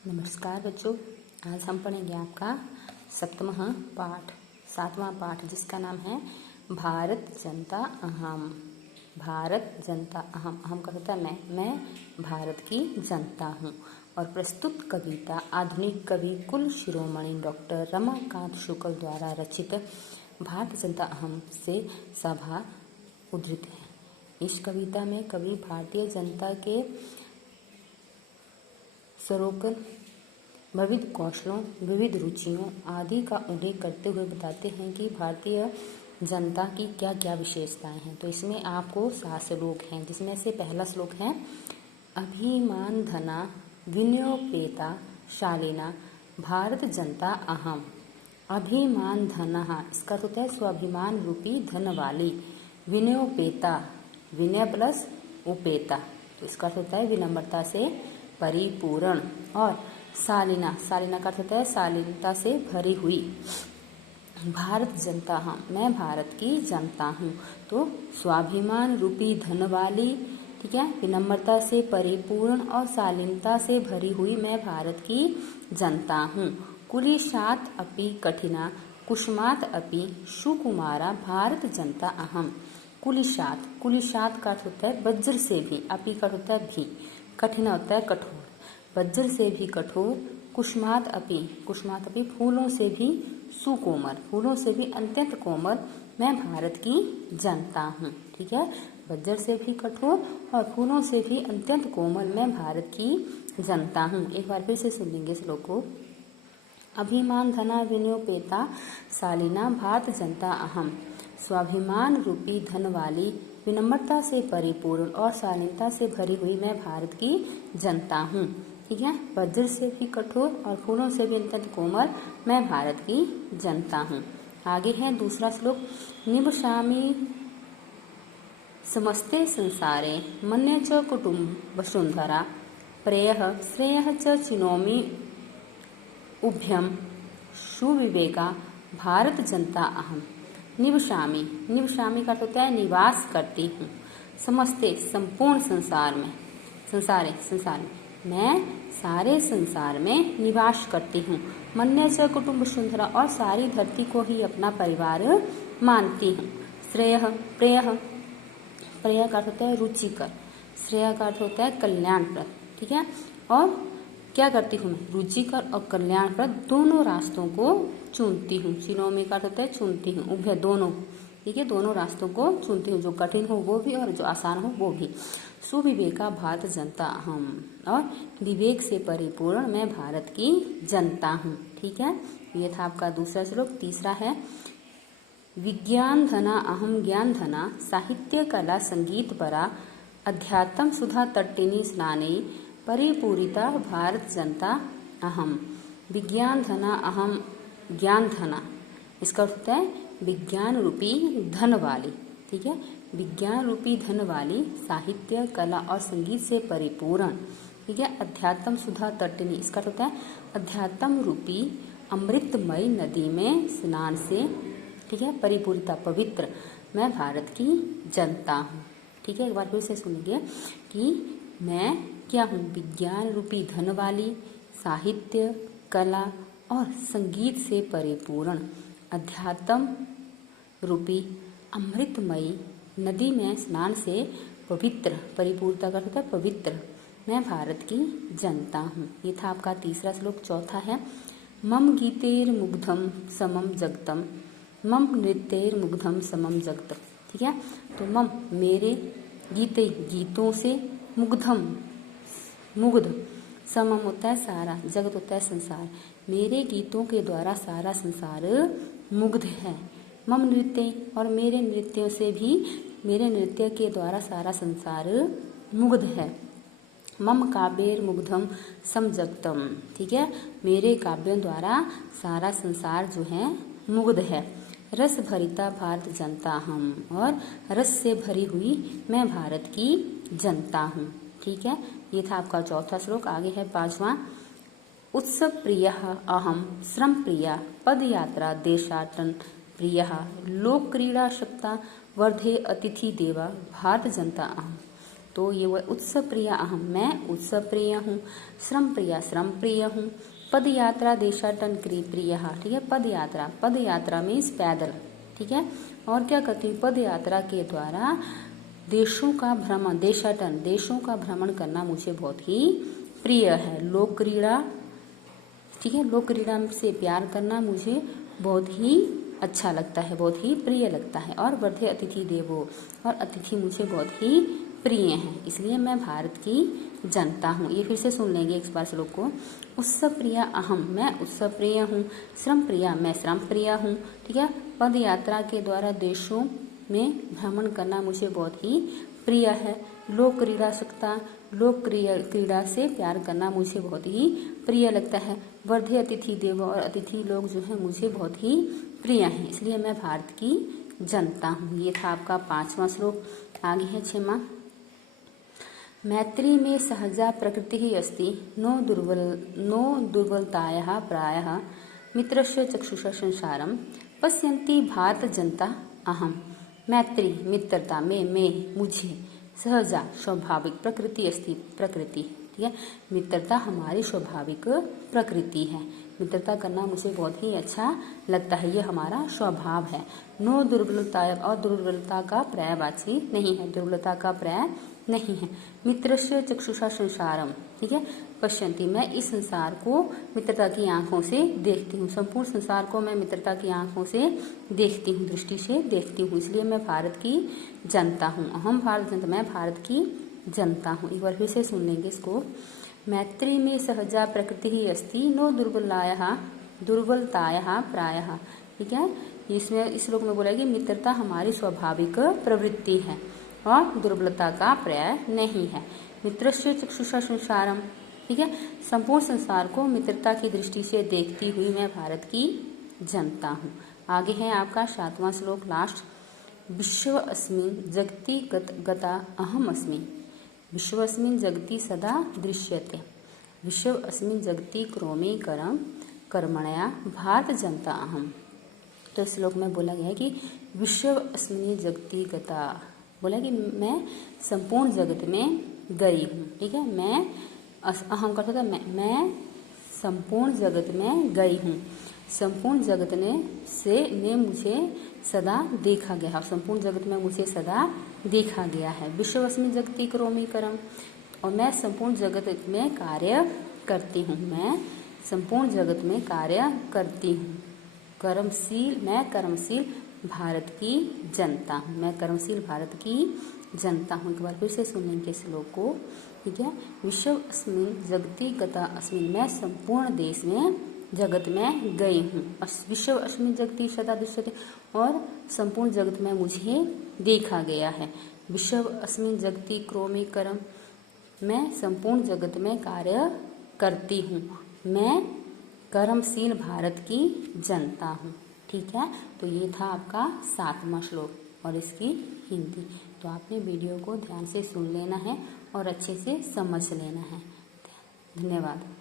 नमस्कार बच्चों, आज हम पढ़ेंगे आपका सप्तम पाठ, 7वां पाठ, जिसका नाम है भारत जनता अहम। भारत जनता अहम। अहम का होता है मैं भारत की जनता हूँ। और प्रस्तुत कविता आधुनिक कवि कुल शिरोमणि डॉक्टर रमाकांत शुक्ल द्वारा रचित भारत जनता अहम से सभा उद्धृत है। इस कविता में कवि भारतीय जनता के स्वरोकन, विविध कौशलों, विविध रुचियों आदि का उल्लेख करते हुए बताते हैं कि भारतीय जनता की क्या क्या विशेषताएं हैं। तो इसमें आपको 7 श्लोक हैं, जिसमें से पहला श्लोक है अभिमान धना विनयोपेता शालिना भारत जनता अहम। अभिमान धनहा, इसका तो होता है स्वाभिमान रूपी धन वाली। विनयोपेता, विनय प्लस उपेता, तो इसका होता है विनम्रता से परिपूर्ण। और शालिना, शालिना का होता है शालीनता से भरी हुई। भारत जनता हम, मैं भारत की जनता हूँ। तो स्वाभिमान रूपी धन वाली, ठीक है, विनम्रता से परिपूर्ण और शालीनता से भरी हुई मैं भारत की जनता हूँ। कुलिशात अपि कठिना कुसुमात अपि सुकुमारा भारत जनता अहम। कुलिशात, कुलिशात का होता है वज्र से भी, अपि का होता है भी, कठिना होता है कठोर, वज्र से भी कठोर, कुसुमात अपि फूलों से भी सुकोमल, फूलों से भी अत्यंत कोमल मैं भारत की जनता हूँ। ठीक है, वज्र से भी कठोर और फूलों से भी अत्यंत कोमल मैं भारत की जनता हूँ। एक बार फिर से सुन लेंगे श्लोक को। अभिमान धना विनयोपेता शालिना भारत जनता अहम। स्वाभिमान रूपी धन वाली, विनम्रता से परिपूर्ण और शालीनता से भरी हुई मैं भारत की जनता हूँ। ठीक है, वज्र से भी कठोर और फूलों से भी अत्यंत कोमल मैं भारत की जनता हूँ। आगे है दूसरा श्लोक। निवसामि समस्ते संसारे मन्य च कुटुम्ब वसुंधरा प्रेयः श्रेयः च चिनोमि उभयम सुविवेका भारत जनता अहम। निवसामि, निवसामि का होता है निवास करती हूँ। समस्ते, संपूर्ण संसार में, संसार में, मैं सारे संसार में निवास करती हूँ। मन्य च कुटुम्ब सुंदरा, और सारी धरती को ही अपना परिवार मानती हूँ। श्रेयः, प्रेयः, प्रेय का होता है रुचिकर, श्रेय का होता है कल्याणप्रद। ठीक है, और क्या करती हूँ मैं, रुचिकर और कल्याणप्रद दोनों रास्तों को चुनती हूँ। चिनोमी का होता है चुनती हूँ, उभय दोनों, ठीक है, दोनों रास्तों को चुनती हूँ, जो कठिन हो वो भी और जो आसान हो वो भी। सुविवेका भारत जनता अहम, और विवेक से परिपूर्ण मैं भारत की जनता हूँ। ठीक है, ये था आपका दूसरा श्लोक। तीसरा है विज्ञान धना अहम ज्ञान धना साहित्य कला संगीत परा अध्यात्म सुधा तट्टिनी स्नाने परिपूरिता भारत जनता अहम। विज्ञान धना अहम ज्ञान धना, इसका अर्थ होता है विज्ञान रूपी धन वाली। ठीक है, विज्ञान रूपी धन वाली, साहित्य कला और संगीत से परिपूर्ण। ठीक है, अध्यात्म सुधा तट्टिनी, इसका होता है अध्यात्म रूपी अमृतमय नदी में स्नान से, ठीक है, परिपूरिता पवित्र मैं भारत की जनता हूँ। ठीक है, एक बार फिर से सुनिए कि मैं क्या हूँ, विज्ञान रूपी धन वाली, साहित्य कला और संगीत से परिपूर्ण, अध्यात्म रूपी अमृतमयी नदी में स्नान से पवित्र, परिपूर्णता का होता है पवित्र मैं भारत की जनता हूँ। ये था आपका तीसरा श्लोक। चौथा है मम गीतेर मुग्धम समम जगतम, मम नृत्येर मुग्धम समम जगत। ठीक है, तो मम मेरे, गीते गीतों से, मुग्धम मुग्ध, समम होता है सारा, जगत होता है संसार, मेरे गीतों के द्वारा सारा संसार मुग्ध है। मम नृत्य, और मेरे नृत्यों से भी, मेरे नृत्य के द्वारा सारा संसार मुग्ध है। मम काव्येर मुग्धम समजगतम, ठीक है, मेरे काव्यों द्वारा सारा संसार जो है मुग्ध है। रस भरिता भारत जनता हम, और रस से भरी हुई मैं भारत की जनता हूँ। ठीक है, ये था आपका चौथा श्लोक। आगे है पांचवा। उत्सव प्रिय अहम श्रम प्रिया पद यात्रा देशाटन प्रिय लोक क्रीड़ा शक्ता वर्धे अतिथि देवा भारत जनता अहम। तो ये वह उत्सव प्रिय अहम, मैं उत्सव प्रिय हूँ। श्रम प्रिय हूँ। पद यात्रा देशाटन प्रिय, ठीक है। पद यात्रा मीन्स पैदल, ठीक है। और क्या करती हूँ, पद यात्रा के द्वारा देशों का भ्रमण, देशाटन देशों का भ्रमण करना मुझे बहुत ही प्रिय है। लोक क्रीड़ा, ठीक है, लोक क्रीड़ा से प्यार करना मुझे बहुत ही अच्छा लगता है, बहुत ही प्रिय लगता है। और वर्धे अतिथि देवो, और अतिथि मुझे बहुत ही प्रिय हैं, इसलिए मैं भारत की जनता हूँ। ये फिर से सुन लेंगे एक बार श्लोक को। उत्सव प्रिय अहम, मैं उत्सव प्रिय हूँ। श्रम प्रिय, मैं श्रम प्रिय हूँ, ठीक है। पद यात्रा के द्वारा देशों में भ्रमण करना मुझे बहुत ही प्रिय है। लोक क्रीड़ा से प्यार करना मुझे बहुत ही प्रिय लगता है। वर्धे अतिथि देवो, और अतिथि लोग जो है मुझे बहुत ही प्रिय हैं, इसलिए मैं भारत की जनता हूँ। ये था आपका 5वां श्लोक। आगे है 6वां। मैत्री में सहजा प्रकृति ही अस्ति, नो दुर्बलतायाः प्रायः मित्रस्य चक्षुषा संसारम पश्यन्ति भारत जनता अहम। मैत्री मित्रता में मुझे, सहजा स्वाभाविक, प्रकृति अस्ति प्रकृति, ठीक है। मित्रता हमारी स्वाभाविक प्रकृति है, मित्रता करना मुझे बहुत ही अच्छा लगता है, ये हमारा स्वभाव है। नो दुर्बलता, और दुर्बलता का पर्यायवाची नहीं है, दुर्बलता का पर्याय नहीं है। मित्रस्य चक्षुषा संसारम, ठीक है। पश्यन्ति, मैं इस संसार को मित्रता की आंखों से देखती हूँ, संपूर्ण संसार को मैं मित्रता की आंखों से देखती हूँ, दृष्टि से देखती हूँ, इसलिए मैं भारत की जनता हूँ। अहम भारत जनता, मैं भारत की जनता हूँ। एक बार फिर से सुन लेंगे इसको। मैत्री में सहजा प्रकृति ही अस्ति, नो दुर्बलतायाः प्रायः, ठीक है। इसमें इस श्लोक में बोला कि मित्रता हमारी स्वाभाविक प्रवृत्ति है और दुर्बलता का पर्याय नहीं है। मित्रस्य चक्षुषा संसारम, ठीक है, संपूर्ण संसार को मित्रता की दृष्टि से देखती हुई मैं भारत की जनता हूँ। आगे है आपका 7वां श्लोक, लास्ट। विश्व अस्मिन् जगति गता अहम अस्मि, विश्वस्मिन् जगति सदा दृश्यते, विश्व अस्मिन् जगति करोमि कर्मणया भारत जनता अहम। तो इस श्लोक में बोला गया है कि विश्व अस्मिन् जगति गता, बोला कि मैं संपूर्ण जगत में गई हूँ, ठीक है। मैं अहम करता था, मैं संपूर्ण जगत में गई हूँ, संपूर्ण जगत ने मुझे सदा देखा गया है, संपूर्ण जगत में मुझे सदा देखा गया है। विश्वस्मिन् जगति करोमि कर्म, और मैं संपूर्ण जगत में कार्य करती हूँ, मैं संपूर्ण जगत में कार्य करती हूँ। मैं कर्मशील भारत की जनता हूँ, मैं कर्मशील भारत की जनता हूँ। एक बार फिर से सुनेंगे श्लोक को, ठीक है। विश्व अस्मिन् जगति गता अस्मिन्, मैं संपूर्ण देश में जगत में गई हूँ। विश्व अस्मिन् जगति सदा दृश्यते, और संपूर्ण जगत में मुझे देखा गया है। विश्व अस्मिन् जगति करोमि कर्म, मैं संपूर्ण जगत में कार्य करती हूँ, मैं कर्मशील भारत की जनता हूँ, ठीक है। तो ये था आपका 7वां श्लोक और इसकी हिंदी। तो आपने वीडियो को ध्यान से सुन लेना है और अच्छे से समझ लेना है। धन्यवाद।